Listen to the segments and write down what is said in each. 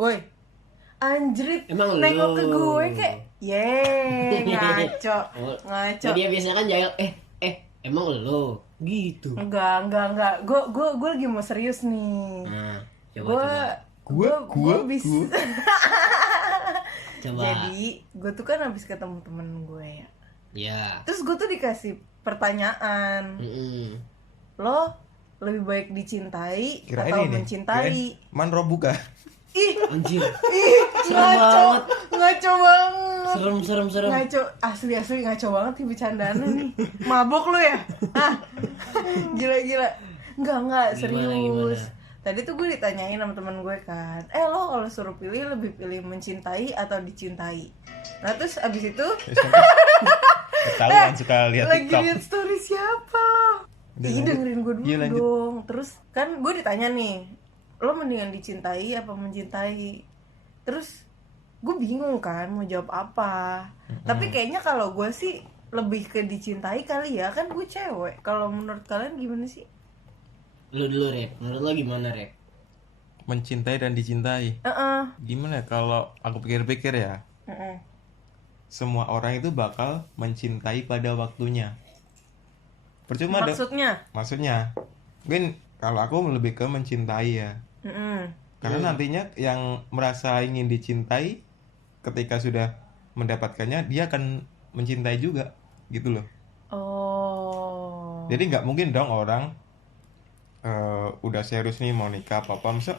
woi, anjrit, Emang nengok lu? ke gue kayak, ngaco. Jadi dia biasanya kan jahil, emang lu? Gitu. Enggak. Gue lagi mau serius nih. Nah, coba. Gue bisa. Coba. Jadi gue tuh kan habis ketemu temen gue ya. Ya. Terus gue tuh dikasih pertanyaan, lo lebih baik dicintai Kirain atau ini, mencintai? Man Robuka. Ih, Anjir. ngaco banget. Serem. Ngaco, asli ngaco banget sih bercandaannya nih. Mabok lu ya? Ah, gila. Enggak, serius. Gimana? Tadi tuh gue ditanyain sama temen gue kan, lo kalau suruh pilih lebih pilih mencintai atau dicintai? Nah terus abis itu Ketahuan suka lihat lagi TikTok. lihat story siapa? Udah, Ih, lanjut. dengerin gue dulu Iya, lanjut. dong. Terus kan gue ditanya nih, lo mendingan dicintai apa mencintai? Terus gue bingung kan mau jawab apa. Tapi kayaknya kalau gue sih lebih ke dicintai kali ya, kan gue cewek. Kalau menurut kalian gimana sih? Lu dulu, Rep. Menurut lo gimana, Rep? Mencintai dan dicintai. Gimana ya, kalau aku pikir-pikir ya, semua orang itu bakal mencintai pada waktunya. Percuma maksudnya mungkin kalau aku lebih ke mencintai ya. Karena nantinya yang merasa ingin dicintai ketika sudah mendapatkannya, dia akan mencintai juga gitu loh. Oh. Jadi nggak mungkin dong orang udah serius nih mau nikah apa masa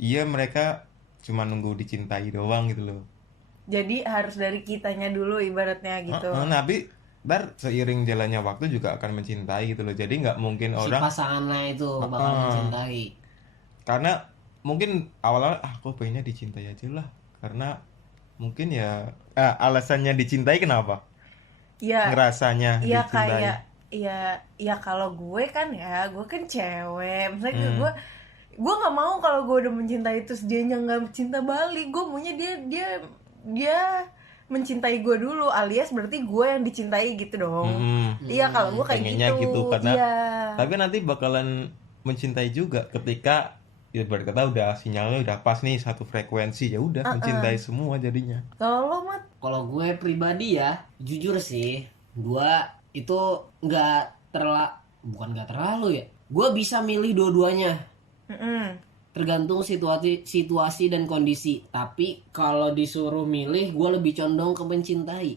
iya mereka cuma nunggu dicintai doang gitu loh. Jadi harus dari kitanya dulu ibaratnya gitu. Tapi ntar seiring jalannya waktu juga akan mencintai gitu loh. Jadi nggak mungkin Si orang pasangannya itu bakal mencintai. karena mungkin awal-awal aku pengennya dicintai aja lah, karena mungkin ya alasannya dicintai kenapa? Iya. Ngerasanya Iya dicintai. kayak ya kalau gue kan cewek. Misalnya gue nggak mau kalau gue udah mencintai terus dia nggak cinta balik. Gue maunya dia mencintai gue dulu, alias berarti gue yang dicintai gitu dong. Iya kalau gue kayak Pengennya gitu karena iya. tapi nanti bakalan mencintai juga ketika ya berkata udah sinyalnya udah pas nih satu frekuensi, ya udah mencintai semua jadinya. Kalau lo Mat? Kalau gue pribadi ya, jujur sih, gue itu bukan nggak terlalu ya. Gue bisa milih dua-duanya. Tergantung situasi dan kondisi. Tapi kalau disuruh milih, gue lebih condong ke mencintai.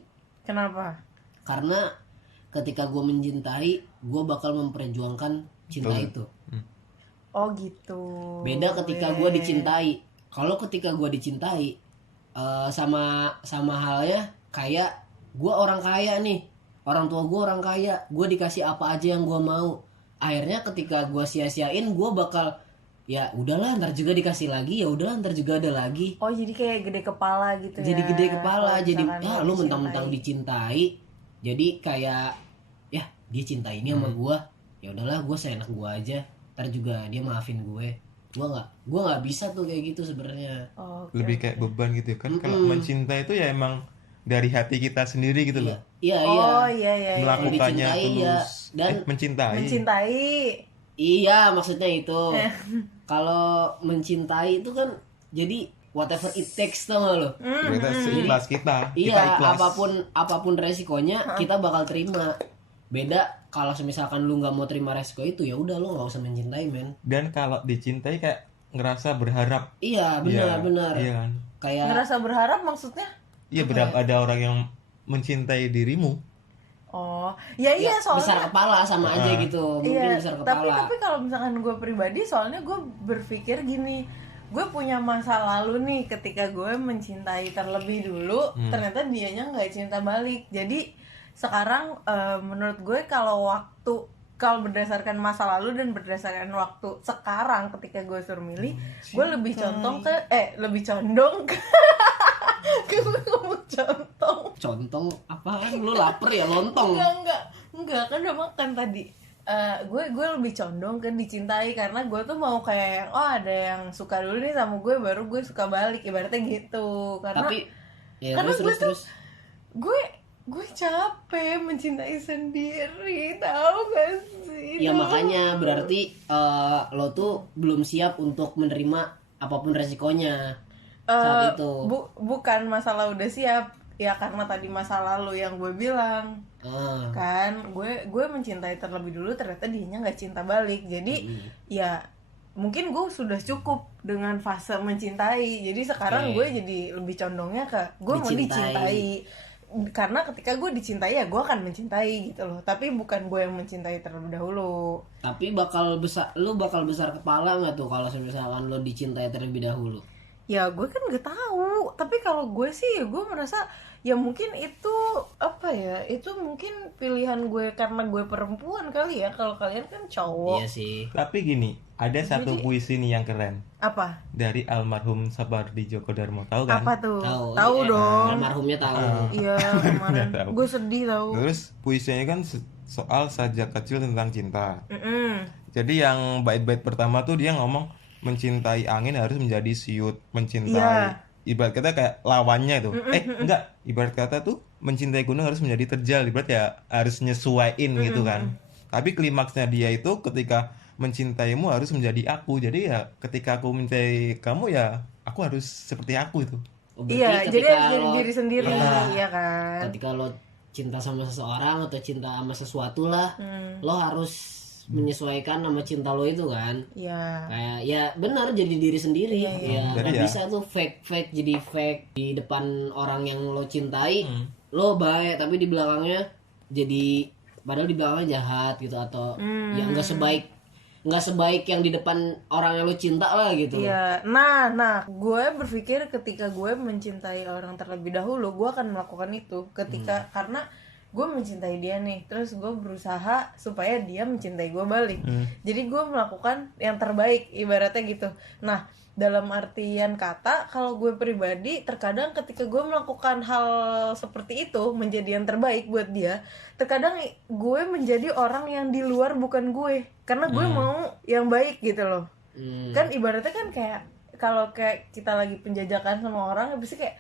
Kenapa? Karena ketika gue mencintai, gue bakal memperjuangkan cinta itu. Oh gitu. Beda ketika gue dicintai. Kalau ketika gue dicintai, sama halnya kayak gue orang kaya nih, orang tua gue orang kaya, gue dikasih apa aja yang gue mau. Akhirnya ketika gue sia-siain, gue bakal ya udahlah ntar juga dikasih lagi, ya udahlah ntar juga ada lagi. Oh jadi kayak gede kepala gitu Jadi ya? gede kepala, Kalau jadi misalkan lu mentang-mentang dicintai, jadi kayak ya dia cinta ini sama gue, ya udahlah gue seenak gue aja, ntar juga dia maafin gue. Gue nggak bisa tuh kayak gitu sebenarnya. Lebih kayak beban gitu kan. Kalau mencintai itu ya emang dari hati kita sendiri gitu loh. Iya. Melakukannya Dicintai, tulus. ya. Dan mencintai. Iya, maksudnya itu. Kalau mencintai itu kan jadi whatever it takes, tau gak lo? Kita seikhlas kita. Iya, Kita ikhlas. apapun resikonya kita bakal terima. Beda kalau misalkan lu nggak mau terima resiko itu, ya udah lu nggak usah mencintai, men. Dan kalau dicintai kayak ngerasa berharap. Iya, benar. Iya kan? Kayak Ngerasa berharap maksudnya? Iya, berharap ada orang yang mencintai dirimu. Oh, ya iya soalnya besar kepala sama aja gitu. Mungkin iya, besar kepala. tapi kalau misalkan gue pribadi, soalnya gue berpikir gini, gue punya masa lalu nih ketika gue mencintai terlebih dulu, ternyata dianya nggak cinta balik. Jadi sekarang menurut gue kalau berdasarkan masa lalu dan berdasarkan waktu sekarang ketika gue suruh milih, gue lebih condong ke gue ngomong Contong apaan? Lu lapar ya, lontong. enggak kan udah makan tadi. Gue lebih condong ke dicintai karena gue tuh mau kayak ada yang suka dulu nih sama gue baru gue suka balik, ibaratnya gitu. Karena Tapi ya karena terus gue capek mencintai sendiri, tahu gak sih? ya makanya berarti lo tuh belum siap untuk menerima apapun resikonya saat itu. Bukan masalah udah siap ya, karena tadi masa lalu yang gue bilang kan gue mencintai terlebih dulu, ternyata dianya nggak cinta balik. Jadi ya mungkin gue sudah cukup dengan fase mencintai, jadi sekarang gue jadi lebih condongnya ke gue mau dicintai, karena ketika gue dicintai ya gue akan mencintai gitu loh, tapi bukan gue yang mencintai terlebih dahulu. Tapi lu bakal besar kepala nggak tuh kalau misalkan lo dicintai terlebih dahulu? Ya gue kan nggak tahu, tapi kalau gue sih gue merasa ya mungkin itu apa ya, itu mungkin pilihan gue karena gue perempuan kali ya, kalau kalian kan cowok. Iya sih. Tapi gini, ada satu puisi nih yang keren. Apa? Dari almarhum Sapardi Djoko Darmo, tahu kan? Apa tuh? Tahu dong. Almarhumnya tahu. Iya, kemarin gue sedih tahu. Terus puisinya kan soal sajak kecil tentang cinta. Jadi yang bait-bait pertama tuh dia ngomong mencintai angin harus menjadi siut, mencintai ibarat kata kayak lawannya itu. Enggak, ibarat kata tuh mencintai gunung harus menjadi terjal, ibarat ya harus nyesuaiin gitu kan. Tapi klimaksnya dia itu ketika mencintaimu harus menjadi aku. Jadi ya ketika aku mencintai kamu ya aku harus seperti aku itu. Iya, jadi harus jadi diri sendiri ya kan. Ketika lo cinta sama seseorang atau cinta sama sesuatu lah, lo harus menyesuaikan sama cinta lo itu kan. Iya. Kayak ya benar jadi diri sendiri. Ya nggak bisa tuh fake jadi fake di depan orang yang lo cintai. Lo baik tapi di belakangnya jadi, padahal di belakangnya jahat gitu, atau ya nggak sebaik yang di depan orang yang lo cinta lah gitu. Iya. Nah, gue berpikir ketika gue mencintai orang terlebih dahulu, gue akan melakukan itu ketika karena gue mencintai dia nih, terus gue berusaha supaya dia mencintai gue balik. Jadi gue melakukan yang terbaik ibaratnya gitu. Nah, dalam artian kata, kalau gue pribadi terkadang ketika gue melakukan hal seperti itu menjadi yang terbaik buat dia, terkadang gue menjadi orang yang di luar bukan gue, karena gue mau yang baik gitu loh. Kan ibaratnya kan kayak kalau kayak kita lagi penjajakan sama orang, pasti kayak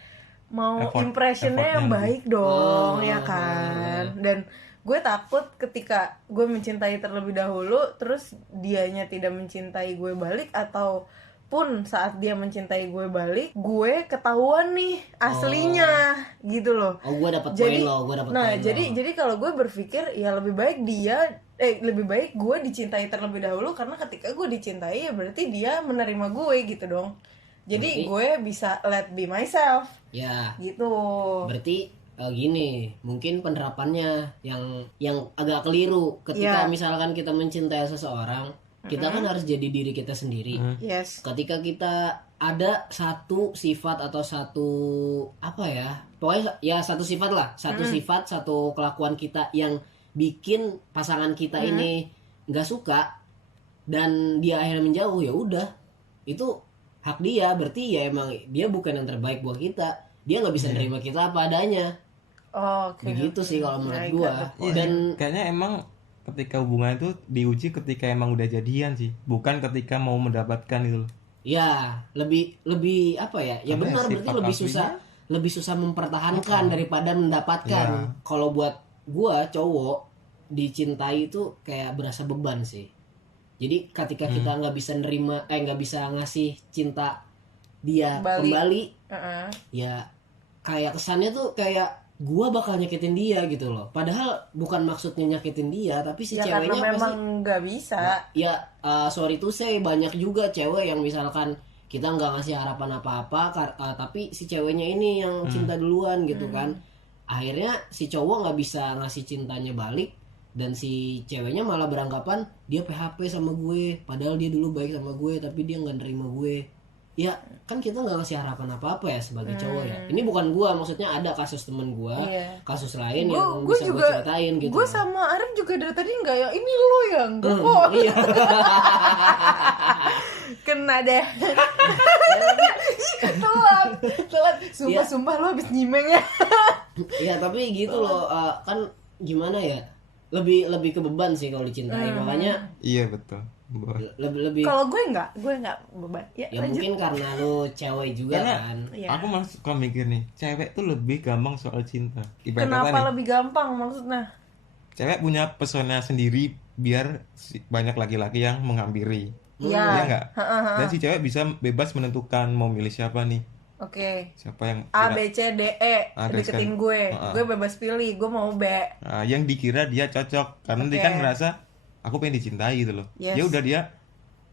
mau impressionnya yang baik dong, ya kan. Dan gue takut ketika gue mencintai terlebih dahulu terus dianya tidak mencintai gue balik, ataupun saat dia mencintai gue balik gue ketahuan nih aslinya gitu loh. Gue dapet poin lo, jadi kalau gue berpikir ya lebih baik lebih baik gue dicintai terlebih dahulu, karena ketika gue dicintai ya berarti dia menerima gue gitu dong. Jadi gue bisa let be myself. Ya. Gitu. Berarti gini, mungkin penerapannya yang agak keliru ketika misalkan kita mencintai seseorang, kita kan harus jadi diri kita sendiri. Yes. Ketika kita ada satu sifat atau satu apa ya, pokoknya ya satu sifat lah, sifat, satu kelakuan kita yang bikin pasangan kita ini nggak suka dan dia akhirnya menjauh, ya udah itu hak dia, berarti ya emang dia bukan yang terbaik buat kita, dia nggak bisa nerima kita apa adanya. Begitu sih kalau menurut gua. Dan kayaknya emang ketika hubungan itu diuji ketika emang udah jadian sih, bukan ketika mau mendapatkan itu. Ya lebih apa ya, ya benar, berarti lebih susah mempertahankan daripada mendapatkan. Kalau buat gua cowok dicintai itu kayak berasa beban sih. Jadi ketika kita nggak bisa nggak bisa ngasih cinta dia kembali, ya kayak kesannya tuh kayak gua bakal nyakitin dia gitu loh. Padahal bukan maksudnya nyakitin dia, tapi si ceweknya karena memang nggak bisa. Ya sorry to say, banyak juga cewek yang misalkan kita nggak ngasih harapan apa-apa, tapi si ceweknya ini yang cinta duluan gitu kan. Akhirnya si cowok nggak bisa ngasih cintanya balik. Dan si ceweknya malah beranggapan dia PHP sama gue, padahal dia dulu baik sama gue tapi dia nggak nerima gue. Ya kan kita nggak ngasih harapan apa-apa ya sebagai cowok ya. Ini bukan gue, maksudnya ada kasus temen gue, kasus lain yang bisa gue ceritain gitu. Gue sama Arif juga dari tadi nggak ya, ini lo yang gue kok. Iya. Kena deh. telat. Sumpah lo habis nyimeng ya. Iya tapi gitu loh, kan gimana ya, lebih ke beban sih kalau dicintai. Makanya iya betul, lebih kalau gue nggak beban ya mungkin karena lu cewek juga. Karena, kan aku malah suka mikir nih, cewek tuh lebih gampang soal cinta. Kenapa lebih gampang maksudnya? Cewek punya pesona sendiri biar banyak laki-laki yang menghampiri. Iya. Iya nggak? Dan si cewek bisa bebas menentukan mau milih siapa nih. Oke. Siapa yang A B C D E Ada deketin gue. Gue bebas pilih, gue mau B. yang dikira dia cocok karena dia kan ngerasa aku pengen dicintai gitu loh. Yes. Ya udah dia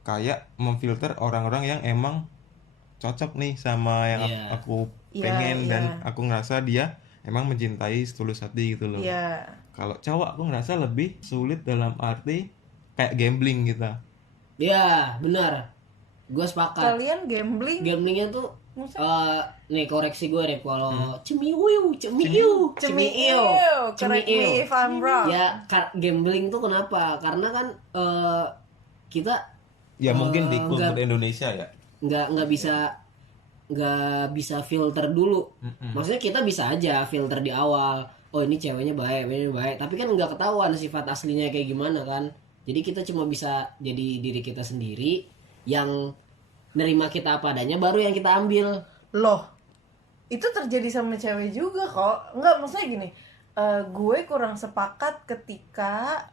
kayak memfilter orang-orang yang emang cocok nih sama yang aku pengen dan aku ngerasa dia emang mencintai setulus hati gitu loh. Iya. Kalau cowok aku ngerasa lebih sulit dalam arti kayak gambling gitu. Iya, benar. Gue sepakat. Kalian gambling? Gamblingnya tuh nih koreksi gue deh kalau cemiu. Correct me if I'm wrong. Ya gambling tuh kenapa? Karena kan kita ya mungkin di kultur Indonesia ya nggak bisa filter dulu. Maksudnya kita bisa aja filter di awal. Oh ini ceweknya baik, ini baik. Tapi kan nggak ketahuan sifat aslinya kayak gimana kan. Jadi kita cuma bisa jadi diri kita sendiri yang nerima kita apa adanya, baru yang kita ambil. Loh, itu terjadi sama cewek juga kok. Enggak, maksudnya gini, gue kurang sepakat ketika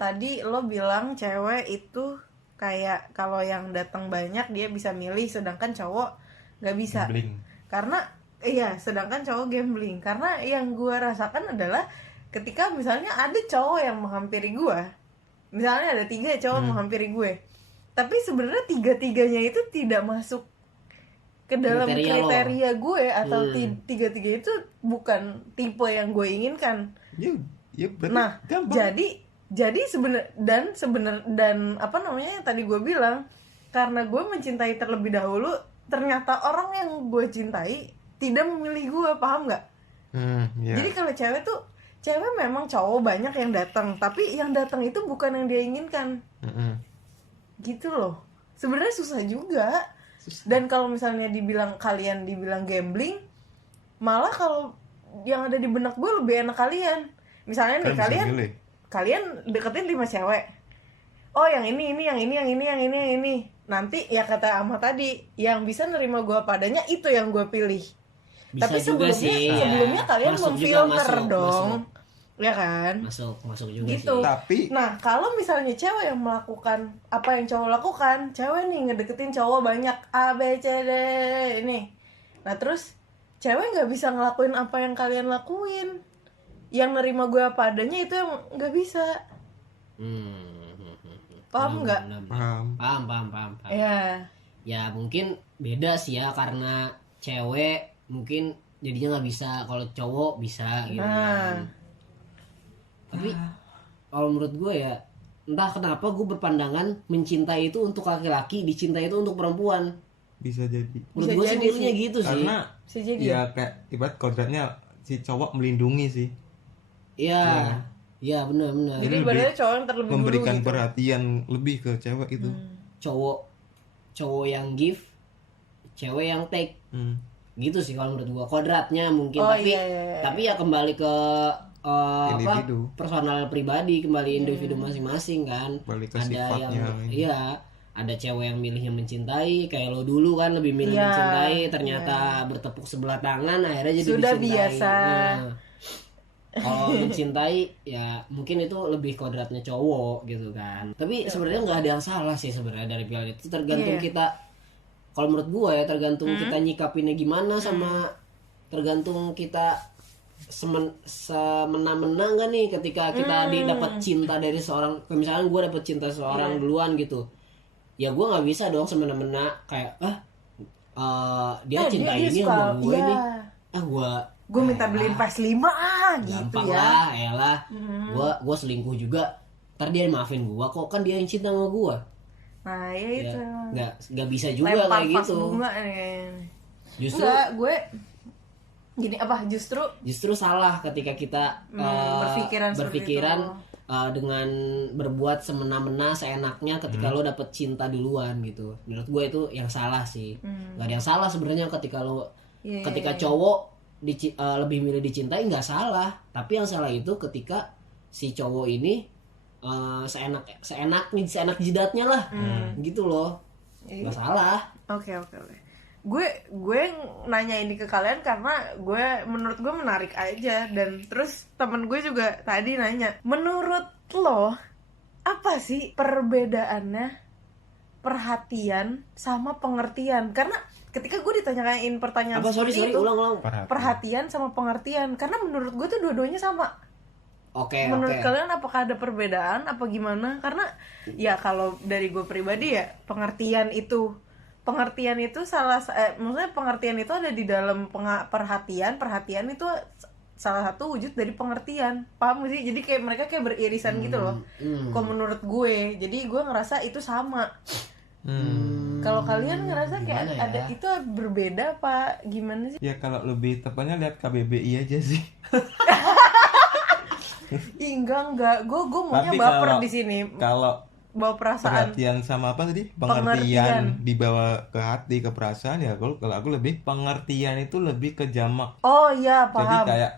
tadi lo bilang cewek itu kayak kalau yang datang banyak dia bisa milih, sedangkan cowok nggak bisa. gambling. Karena sedangkan cowok gambling. Karena yang gue rasakan adalah ketika misalnya ada cowok yang menghampiri gue, misalnya ada 3 cowok menghampiri gue, tapi sebenarnya 3-3-nya itu tidak masuk ke dalam kriteria gue, atau 3-3 itu bukan tipe yang gue inginkan. Ya berarti Nah, gampang. jadi dan apa namanya yang tadi gue bilang, karena gue mencintai terlebih dahulu, ternyata orang yang gue cintai tidak memilih gue, paham nggak? Jadi kalau cewek memang cowok banyak yang datang, tapi yang datang itu bukan yang dia inginkan. Gitu loh. Sebenarnya susah juga. Dan kalau misalnya kalian dibilang gambling, malah kalau yang ada di benak gue lebih enak kalian. Misalnya nih kalian deketin 5 cewek. Oh yang ini, yang ini. Nanti ya kata Ahmad tadi, yang bisa nerima gue padanya itu yang gue pilih. Bisa tapi sebelumnya kalian memfilter dong. Ya kan? Masuk juga gitu. sih. Tapi Nah, kalau misalnya cewek yang melakukan apa yang cowok lakukan, cewek nih ngedeketin cowok banyak A, B, C, D ini. Nah, terus cewek nggak bisa ngelakuin apa yang kalian lakuin. Yang nerima gue apa adanya itu yang nggak bisa. Paham nggak? Paham. Ya mungkin beda sih ya, karena cewek mungkin jadinya nggak bisa, kalau cowok bisa gitu kan. Tapi kalau menurut gue ya, entah kenapa gue berpandangan mencintai itu untuk laki-laki, dicintai itu untuk perempuan. bisa jadi. Menurut gue sih mikirnya gitu sih. Karena Bisa jadi. ya kayak ibarat kodratnya si cowok melindungi sih. Iya. Iya benar. Jadi lebih ibaratnya cowok yang terlebih memberikan dulu gitu. perhatian lebih ke cewek itu. Cowok yang give, cewek yang take. Gitu sih kalau menurut gua, kodratnya mungkin. Tapi ya kembali ke Individu. personal pribadi, kembali individu masing-masing kan. Balik ke Ada sifatnya. yang ada cewek yang milihnya mencintai, kayak lo dulu kan lebih milih mencintai, ternyata bertepuk sebelah tangan akhirnya jadi sudah dicintai. biasa. Kalau mencintai ya mungkin itu lebih kodratnya cowok gitu kan. Tapi sebenarnya nggak ada yang salah sih sebenarnya dari pilihan itu, tergantung kita. Kalau menurut gue ya tergantung kita nyikapinnya gimana, sama tergantung kita semena-mena nggak nih ketika kita dapat cinta dari seorang. Misalnya gue dapet cinta seorang duluan gitu, ya gue nggak bisa dong semena-mena kayak dia cinta ini sama gue nih, gue minta beliin PS5 gitu gampang ya. lah, elah. Gue selingkuh juga, ntar dia maafin gue kok, kan dia yang cinta sama gue. Nah ya itu Nggak bisa juga lempar kayak vas gitu. bunga nih. Justru Enggak, gue gini apa justru salah ketika kita berpikiran seperti itu. Dengan berbuat semena-mena seenaknya ketika lo dapet cinta duluan gitu. Menurut gue itu yang salah sih. Nggak ada yang salah sebenarnya ketika lo ketika cowok lebih milih dicintai, nggak salah. Tapi yang salah itu ketika si cowok ini seenak jidatnya lah, gitu loh. Nggak salah. Oke. Gue nanya ini ke kalian karena menurut gue menarik aja, dan terus temen gue juga tadi nanya, menurut lo apa sih perbedaannya perhatian sama pengertian. Karena ketika gue ditanyain pertanyaan Apa, sorry, seperti itu, ulang. perhatian sama pengertian. Karena menurut gue tuh dua-duanya sama. Oke. Menurut kalian apakah ada perbedaan apa gimana? Karena ya kalau dari gue pribadi ya pengertian itu maksudnya pengertian itu ada di dalam perhatian itu salah satu wujud dari pengertian, paham gak sih? Jadi kayak mereka kayak beririsan gitu loh. Kalau menurut gue, jadi gue ngerasa itu sama. Kalau kalian ngerasa kayak Gimana ya? ada itu berbeda apa gimana sih? Ya kalau lebih tepatnya lihat KBBI aja sih. Ih, enggak, gue maunya Tapi baper kalau- di sini, Kalau bawa perasaan. perhatian sama apa tadi? Pengertian. Pengertian dibawa ke hati, ke perasaan ya. Kalau aku lebih pengertian itu lebih ke jamak. Oh iya, Jadi paham. kayak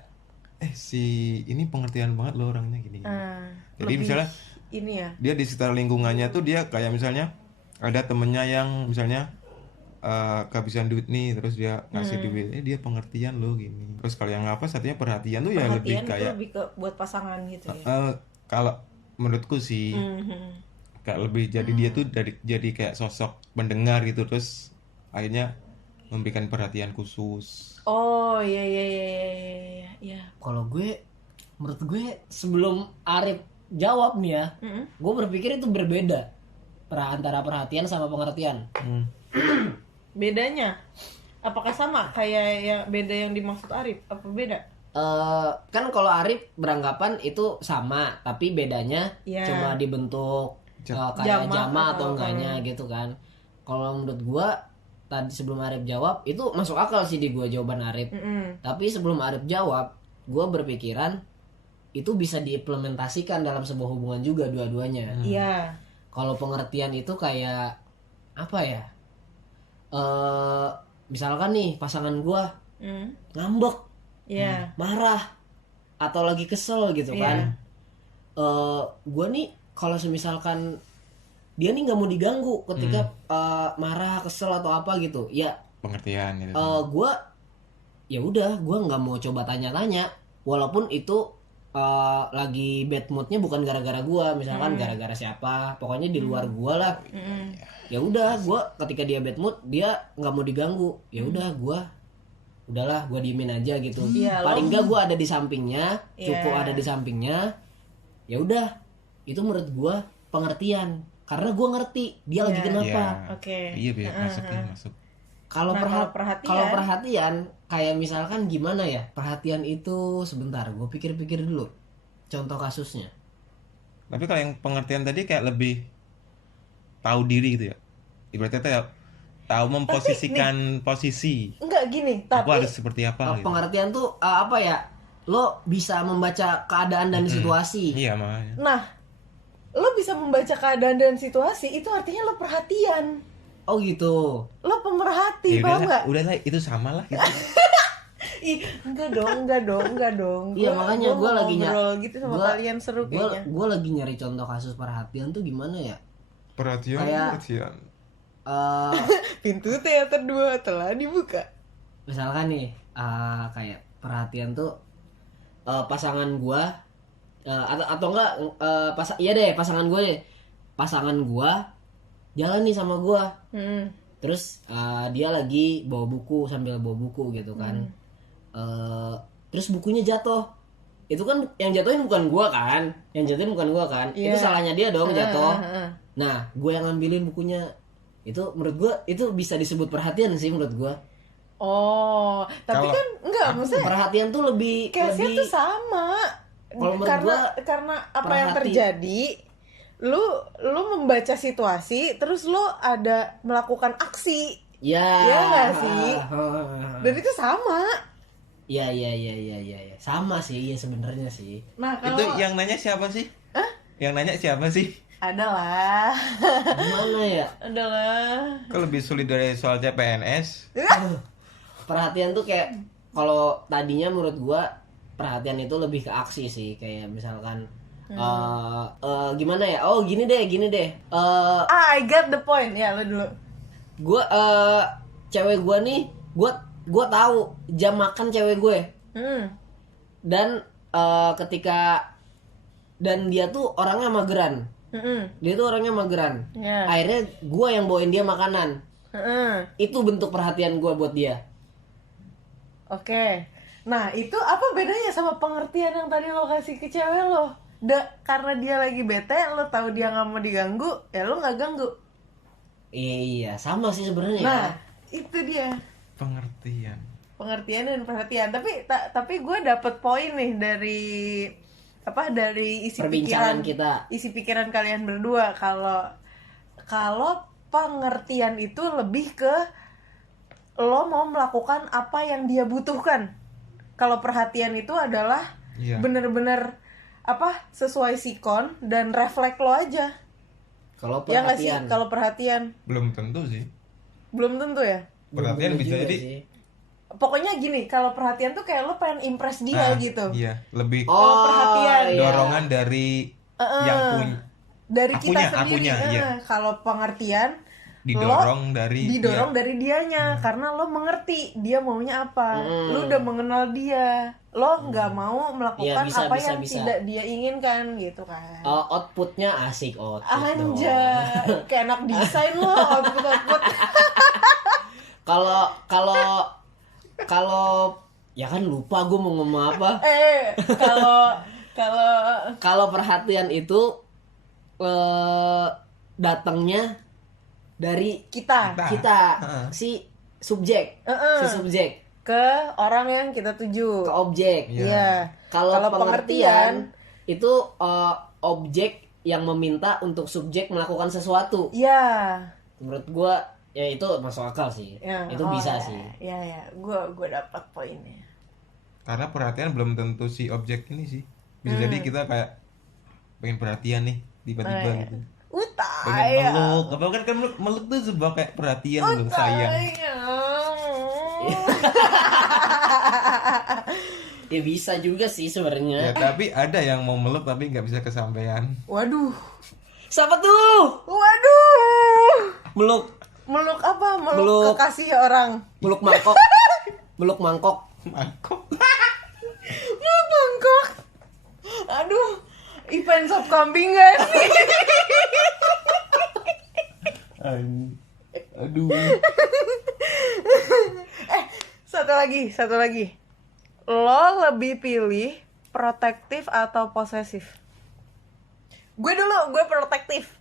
si ini pengertian banget loh orangnya gini. Jadi Lebih misalnya ini ya. dia di sekitar lingkungannya tuh dia kayak misalnya ada temennya yang misalnya kehabisan duit nih, terus dia ngasih duit, dia pengertian loh gini. Terus kalau yang apa artinya perhatian tuh ya lebih Perhatian itu kayak lebih ke buat pasangan gitu ya. kalau menurutku sih kayak lebih jadi dia tuh jadi kayak sosok pendengar gitu, terus akhirnya memberikan perhatian khusus. Oh iya. Kalau menurut gue sebelum Arif jawab nih ya, gue berpikir itu berbeda antara perhatian sama pengertian. Bedanya apakah sama kayak yang beda yang dimaksud Arif? Apa beda? Kan kalau Arif beranggapan itu sama, tapi bedanya Ya. cuma dibentuk kayak Jamak jama atau atau enggaknya gitu kan. Kalau menurut gua tadi sebelum Arif jawab itu masuk akal sih di gua jawaban Arif. Tapi sebelum Arif jawab, gua berpikiran itu bisa diimplementasikan dalam sebuah hubungan juga dua-duanya. Iya. Kalau pengertian itu kayak apa ya? Misalkan nih pasangan gua ngambek, Iya. marah atau lagi kesel gitu kan. Gue nih kalau semisalkan dia nih nggak mau diganggu ketika marah, kesel atau apa gitu, ya Pengertian gitu. gue ya udah gue nggak mau coba tanya-tanya, walaupun itu lagi bad moodnya bukan gara-gara gue, misalkan gara-gara siapa, pokoknya di luar gue lah. Ya udah gue ketika dia bad mood dia nggak mau diganggu, ya udah udahlah gue diemin aja gitu. Iya, Paling nggak gue ada di sampingnya, cukup ada di sampingnya. Ya udah, itu menurut gue pengertian, karena gue ngerti dia lagi kenapa. Oke. Iya biar masuk. Kalau Nah, kalau perhatian kayak misalkan gimana ya, perhatian itu sebentar gue pikir-pikir dulu contoh kasusnya. Tapi kalau yang pengertian tadi kayak lebih tahu diri gitu ya. Ibaratnya kayak tahu memposisikan posisi. Enggak gini, Aku tapi harus seperti apa gitu. Pengertian tuh apa ya? Lo bisa membaca keadaan dan situasi. Iya makanya. nah, lo bisa membaca keadaan dan situasi itu artinya lo perhatian. Oh gitu. Lo pemerhati, Ya paham nggak? udahlah itu sama lah gitu. Ih, enggak dong. Iya, makanya gue lagi ngobrol gitu sama kalian seru kayaknya. Gue lagi nyari contoh kasus perhatian tuh gimana ya? Perhatian. Pintu teater 2 telah dibuka. Misalkan nih kayak perhatian tuh pasangan gua atau enggak iya deh pasangan gua jalan nih sama gua. Terus dia lagi sambil bawa buku gitu kan. Terus bukunya jatuh. Itu kan yang jatuhin bukan gua kan. Itu salahnya dia dong jatuh. Nah, gue yang ngambilin bukunya. Itu menurut gue itu bisa disebut perhatian sih menurut gue. Oh, tapi Kalau kan enggak, maksudnya Perhatian tuh lebih case-nya tuh sama. Kalau menurut Karena apa yang perhati- terjadi, lu membaca situasi, terus lu ada melakukan aksi. ya. Iya nggak sih? Dan itu sama. Iya. Sama sih, iya sebenarnya sih. Nah, Itu kalau yang nanya siapa sih? Yang nanya siapa sih? adalah Gimana ya? Kok lebih sulit dari soal CPNS? Perhatian tuh kayak kalau tadinya menurut gua perhatian itu lebih ke aksi sih, kayak misalkan gimana ya? Oh, gini deh. I got the point. Ya, lo dulu. Gua cewek gua nih, gua tahu jam makan cewek gue. Dan ketika dia tuh orangnya mageran. Dia tuh orangnya mageran. Ya. Akhirnya gue yang bawain dia makanan. Itu bentuk perhatian gue buat dia. Oke. Nah, itu apa bedanya sama pengertian yang tadi lo kasih ke cewek lo? Karena dia lagi bete, lo tahu dia nggak mau diganggu, ya lo nggak ganggu. Iya, sama sih sebenarnya. Nah, itu dia. Pengertian Dan perhatian. Tapi gue dapet poin nih dari isi perbincangan pikiran kita. Isi pikiran kalian berdua kalau pengertian itu lebih ke lo mau melakukan apa yang dia butuhkan. Kalau perhatian itu adalah bener-bener sesuai sikon dan refleks lo aja. Kalau Ya nggak sih? perhatian. Kalau perhatian belum tentu sih. belum tentu ya. Perhatian Belum bisa juga jadi sih. Pokoknya gini, kalau perhatian tuh kayak lo pengen impress dia gitu. Iya, lebih Kalau perhatian iya. dorongan dari yang punya. dari kita sendiri. Iya. Kalau pengertian Didorong dari dari dianya karena lo mengerti dia maunya apa. Lo udah mengenal dia. Lo nggak mau melakukan Iya, bisa, apa bisa, yang bisa. tidak dia inginkan gitu kan. Outputnya asik output dong. Anjay, kayak anak desain lo output. Kalau ya kan lupa gue mau ngomong apa. Kalau perhatian itu datangnya dari kita si subjek, ke orang yang kita tuju. ke objek. Iya. Kalau pengertian itu objek yang meminta untuk subjek melakukan sesuatu. Iya. Menurut gua ya itu masuk akal sih. Ya, Itu bisa ya, sih. Ya. Gue dapat poinnya. Karena perhatian belum tentu si objek ini sih. Bisa jadi kita kayak pengen perhatian nih tiba-tiba gitu. Pengen meluk. Apa kan meluk tuh sebuah kayak perhatian loh, sayang. Ya bisa juga sih Ya, sebenarnya. tapi ada yang mau meluk tapi nggak bisa kesampaian. Waduh. Siapa tuh? Waduh. Meluk Meluk Meluk. kekasih orang. meluk mangkok. Meluk mangkok. Mangkok. Meluk mangkok. Aduh. Ipan sop kambing kan? Aduh. Satu lagi. Lo lebih pilih protektif atau posesif? Gue protektif.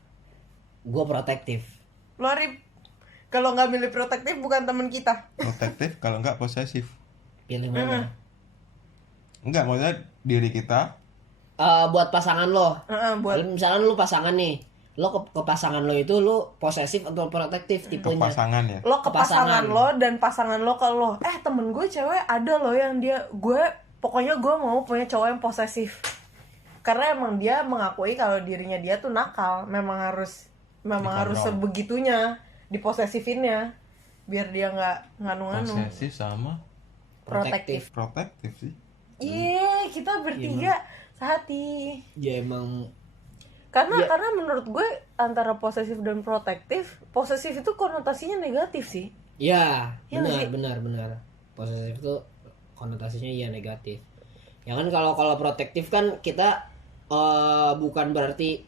Gue protektif. Lo Rip, kalau nggak milih protektif bukan teman kita. Protektif kalau nggak posesif. Pilih mana? Enggak, maksudnya diri kita. Buat pasangan lo. Buat Misalkan lu pasangan nih. Lo ke pasangan lo itu lo posesif atau protektif Ke tipenya? pasangan ya. lo ke pasangan lo dan pasangan lo ke lo. Temen gue cewek ada lo yang pokoknya gue mau punya cowok yang posesif. Karena emang dia mengakui kalau dirinya dia tuh nakal. Memang harus sebegitunya diposesifinnya biar dia nggak nganu-nganu. Posesif sama Protektif. protektif sih. Iya, kita bertiga sehati. Ya emang. Karena menurut gue antara posesif dan protektif itu konotasinya negatif sih. Ya, Iya nggak sih? benar. Posesif itu konotasinya iya negatif. Ya kan kalau protektif kan kita bukan berarti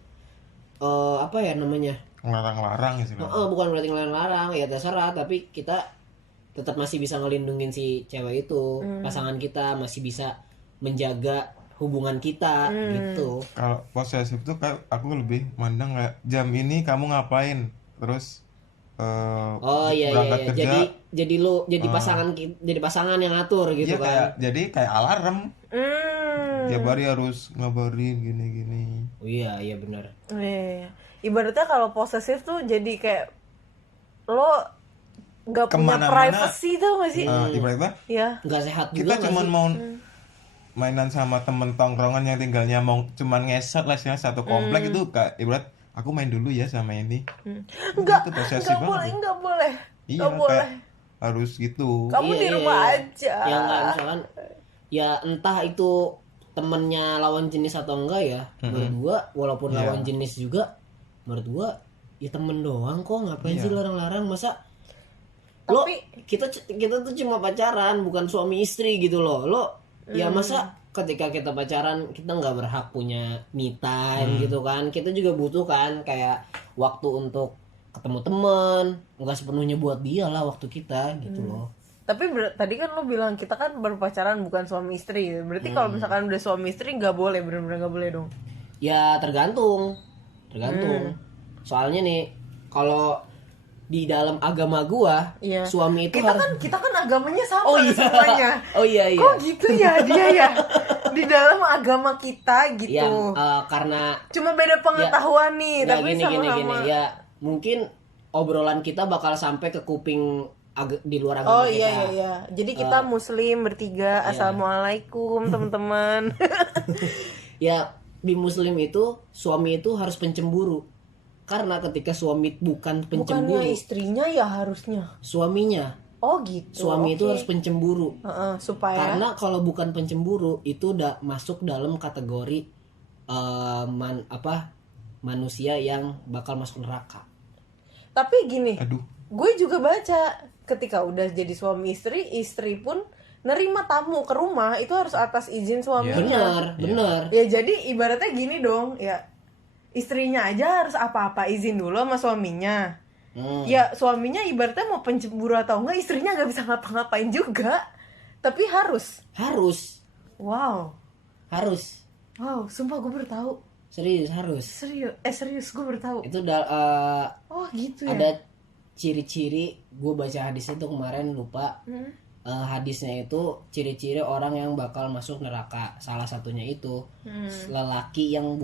apa ya namanya? Ngelarang-larang gitu. Bukan berarti ngelarang, ya terserah, tapi kita tetap masih bisa ngelindungin si cewek itu, pasangan kita masih bisa menjaga hubungan kita gitu. Kalau posesif tuh kayak aku lebih mandang kayak jam ini kamu ngapain, terus Iya. berangkat kerja. Jadi pasangan yang ngatur gitu Iya, kan. kayak alarm. Tiap hari harus ngabarin gini-gini. Oh iya benar. Iya. Ibaratnya kalau posesif tuh jadi kayak lo nggak punya Kemana-mana. privacy tuh nggak sih? Ibaratnya Iya. Nggak sehat juga kita cuman mau mainan sama temen tongkrongan yang tinggalnya mau cuman ngesot lah satu komplek itu kayak ibarat aku main dulu ya sama ini. Nggak Itu posesif banget tuh. nggak boleh. Iya, Nggak boleh. kayak harus gitu. Kamu di rumah aja. Ya nggak, misalkan ya entah itu temennya lawan jenis atau enggak ya. Menurut gua walaupun lawan jenis juga, menurut gua ya temen doang kok, ngapain sih larang-larang, masa Tapi kita tuh cuma pacaran bukan suami istri gitu loh. Lo ya masa ketika kita pacaran kita nggak berhak punya me time gitu kan. Kita juga butuh kan kayak waktu untuk ketemu temen, nggak sepenuhnya buat dia lah waktu kita gitu loh. Tapi tadi kan lo bilang kita kan berpacaran bukan suami istri. Berarti kalau misalkan udah suami istri nggak boleh, benar-benar nggak boleh dong. Ya tergantung. Soalnya nih kalau di dalam agama gua, Iya. suami itu harus Kita kan agamanya sama semuanya. Oh iya. Kok gitu ya dia ya? Di dalam agama kita gitu. Ya, karena Cuma beda pengetahuan nih, ya, tapi gini, sama-sama. ya mungkin obrolan kita bakal sampai ke kuping di luar agama Oh kita. iya. Jadi kita muslim bertiga. Assalamualaikum teman-teman. Ya di muslim itu suami itu harus pencemburu. Karena ketika suami bukan pencemburu, Bukannya istrinya ya harusnya. suaminya. Oh gitu. Suami itu oke. harus pencemburu. Supaya Karena kalau bukan pencemburu itu udah masuk dalam kategori manusia yang bakal masuk neraka. Tapi gini, Aduh. gue juga baca ketika udah jadi suami istri pun nerima tamu ke rumah itu harus atas izin suaminya. Benar. Ya jadi ibaratnya gini dong, ya istrinya aja harus apa-apa izin dulu sama suaminya. Ya suaminya ibaratnya mau pencemburu atau enggak, istrinya nggak bisa ngapa-ngapain juga. Tapi harus. Wow, sumpah gue baru tahu. Serius harus. Serius gue baru tahu. Itu Oh gitu ya. ada ciri-ciri, gue baca hadisnya tuh kemarin lupa. Hadisnya itu ciri-ciri orang yang bakal masuk neraka. Salah satunya itu lelaki yang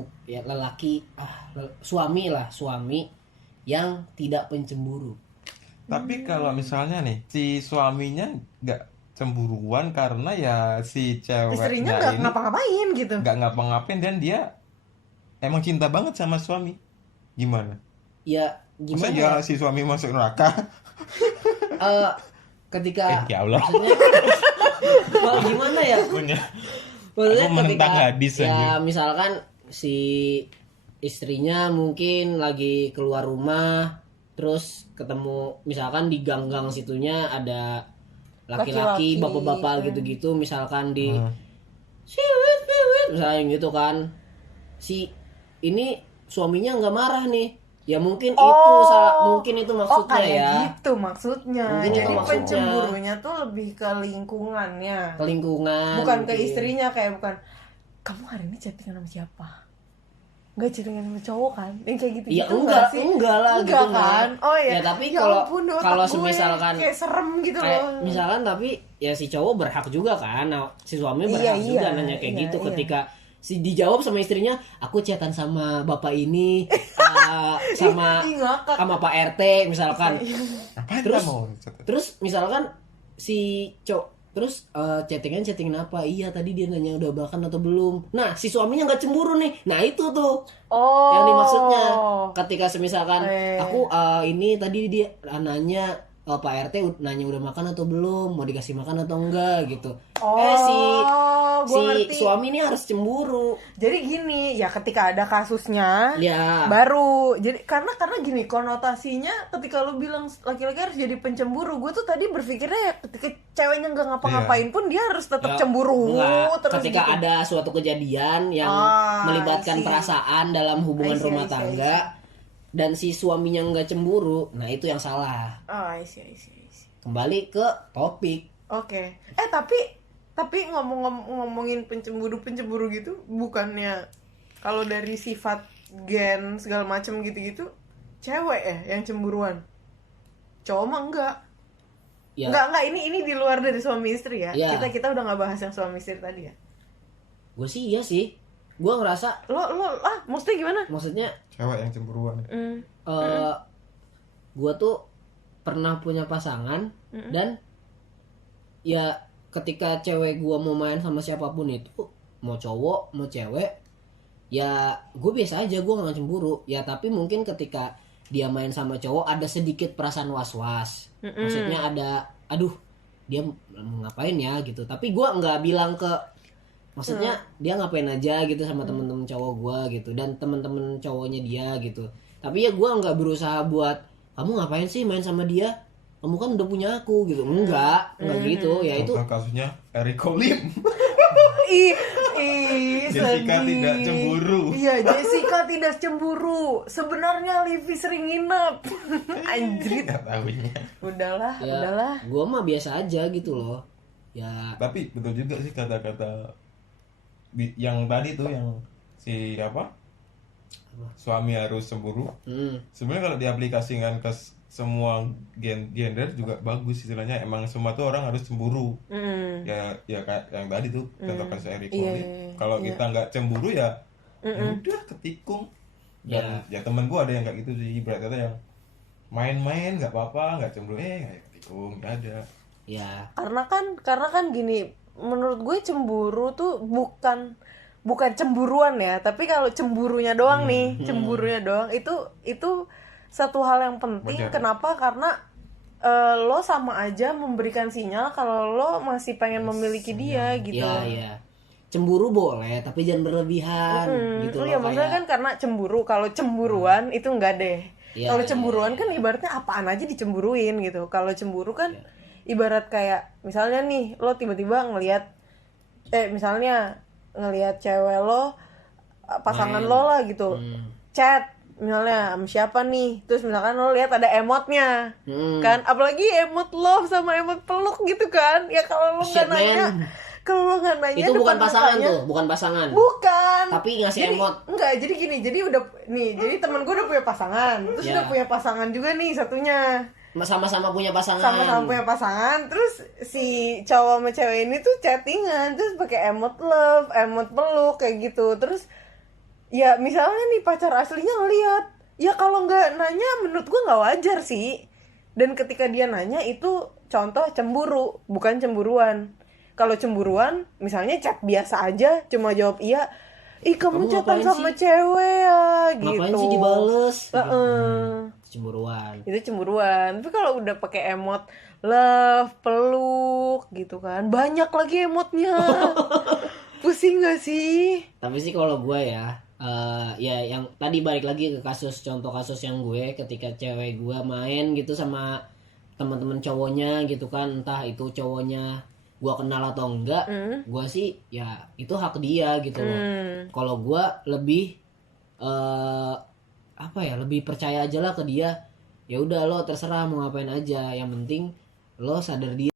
suami yang tidak pencemburu. Tapi kalau misalnya nih si suaminya nggak cemburuan karena ya si ceweknya Istrinya nggak ini ngapa-ngapain gitu. nggak ngapa-ngapain dan dia emang cinta banget sama suami, gimana? Ya Masa gimana? ya si suami masuk neraka? Ketika Ya Allah. Maksudnya, gimana ya? Punya. Maksudnya Aku menentang hadis ya aja. misalkan si istrinya mungkin lagi keluar rumah, terus ketemu misalkan di gang-gang situnya ada laki-laki, bapak-bapak gitu-gitu, misalkan di siwit misalnya gitu kan, si ini suaminya nggak marah nih, ya mungkin mungkin itu maksudnya kayak ya. gitu maksudnya. Mungkin itu Jadi maksudnya. pencemburunya tuh lebih ke lingkungannya. Ke lingkungan. Bukan ke mungkin. istrinya, kayak bukan kamu hari ini chattingan sama siapa? Enggak chattingan sama cowok kan? Yang kayak gitu. Ya gitu enggak sih? lah Enggak gitu kan? Oh ya. Ya tapi Ya kalau ampun, otak kalau gue semisalkan kayak serem gitu kayak loh. misalkan, tapi ya si cowok berhak juga kan. Nah, si suami berhak juga nanya kayak gitu ketika si dijawab sama istrinya, aku chatan sama bapak ini sama Pak RT misalkan. Apaan Terus misalkan si terus chattingan apa? Iya tadi dia nanya udah makan atau belum. Nah si suaminya nggak cemburu nih. Nah itu tuh yang dimaksudnya. Ketika semisalkan aku ini tadi dia nanya Pak RT nanya udah makan atau belum, mau dikasih makan atau enggak gitu. Si suami ini harus cemburu. Jadi gini, ya ketika ada kasusnya, ya baru. Jadi karena gini konotasinya, ketika lu bilang laki-laki harus jadi pencemburu, gue tuh tadi berpikirnya ya ketika ceweknya nggak ngapa-ngapain pun dia harus tetap cemburu. Terus ketika gitu. ada suatu kejadian yang melibatkan perasaan dalam hubungan rumah tangga dan si suaminya nggak cemburu, nah itu yang salah. I see. Kembali ke topik. Oke. Tapi ngomongin pencemburu gitu, bukannya kalau dari sifat gen segala macam gitu-gitu, cewek ya yang cemburuan, cowok mah enggak. Ya. Enggak, ini di luar dari suami istri ya. Ya. Kita udah nggak bahas yang suami istri tadi ya. Gue sih iya sih. Gue ngerasa Lo maksudnya gimana? maksudnya cewek yang cemburuan. Gue tuh pernah punya pasangan dan ya ketika cewek gue mau main sama siapapun itu, mau cowok mau cewek, ya gue biasa aja, gue nggak cemburu ya. Tapi mungkin ketika dia main sama cowok ada sedikit perasaan was-was. Maksudnya ada aduh dia mau ngapain ya gitu. Tapi gue nggak bilang ke, maksudnya dia ngapain aja gitu sama temen-temen cowok gue gitu dan temen-temen cowoknya dia gitu. Tapi ya gue nggak berusaha buat kamu ngapain sih main sama dia, kamu kan udah punya aku gitu. Enggak gitu ya. Itu kasusnya Eric Colim. ih, Jessica sedih. tidak cemburu. Iya, Jessica tidak cemburu. Sebenarnya Livi sering nginep. Anjrit. Nggak tahunya. Udahlah, Ya, udahlah. gue mah biasa aja gitu loh. Ya, Tapi betul juga sih kata-kata yang tadi tuh yang si apa? Suami harus cemburu. Sebenarnya kalau diaplikasikan ke semua gender juga bagus istilahnya. Emang semua tuh orang harus cemburu. Ya kayak yang tadi tuh contoh kasus Eric Iya, Thohir. iya, Kalau kita nggak cemburu ya udah ketikung. Dan ya temen gua ada yang kayak gitu sih, berarti kata yang main-main nggak apa-apa, nggak cemburu kayak ketikung, nggak ada. ya. Karena kan gini, menurut gue cemburu tuh bukan cemburuan ya, tapi kalau cemburunya doang nih, cemburunya doang itu satu hal yang penting. Wajar. Kenapa? Karena lo sama aja memberikan sinyal kalau lo masih pengen memiliki dia gitu. Ya. Cemburu boleh, tapi jangan berlebihan gitu loh. Iya, maksudnya kan karena cemburu. Kalau cemburuan itu enggak deh. Iya, Kalau iya, cemburuan kan ibaratnya apaan aja dicemburuin gitu. Kalau cemburu kan ibarat kayak misalnya nih lo tiba-tiba misalnya ngelihat cewek lo, pasangan lo lah gitu, chat misalnya sama siapa nih, terus misalkan lo lihat ada emotnya, kan, apalagi emot love sama emot peluk gitu kan, ya kalau lo Shit, nggak nanya, man. kalau lo nggak nanya Itu bukan depan pasangan matanya- tuh, bukan pasangan. bukan, Tapi ngasih jadi, emot. enggak, jadi gini, jadi temen gue udah punya pasangan, terus Ya. udah punya pasangan juga nih satunya, Sama-sama punya pasangan. sama-sama punya pasangan, terus si cowok sama cewek ini tuh chattingan, terus pakai emot love, emot peluk kayak gitu, terus ya misalnya nih pacar aslinya ngeliat, ya kalau nggak nanya menurut gua nggak wajar sih, dan ketika dia nanya itu contoh cemburu, bukan cemburuan. Kalau cemburuan misalnya chat biasa aja cuma jawab iya, ih kamu Kamu chatan ngapain sama sih? cewek ya gitu. Ngapain sih dibales? Cemburuan. Itu cemburuan. Tapi kalau udah pakai emot love, peluk gitu kan, banyak lagi emotnya. Pusing gak sih? Tapi sih kalau gue ya yang tadi balik lagi ke contoh kasus yang gue ketika cewek gue main gitu sama teman-teman cowoknya gitu kan, entah itu cowoknya gue kenal atau enggak, gue sih ya itu hak dia gitu loh. Kalau gue lebih lebih percaya aja lah ke dia. Ya udah lo terserah mau ngapain aja, yang penting lo sadar diri.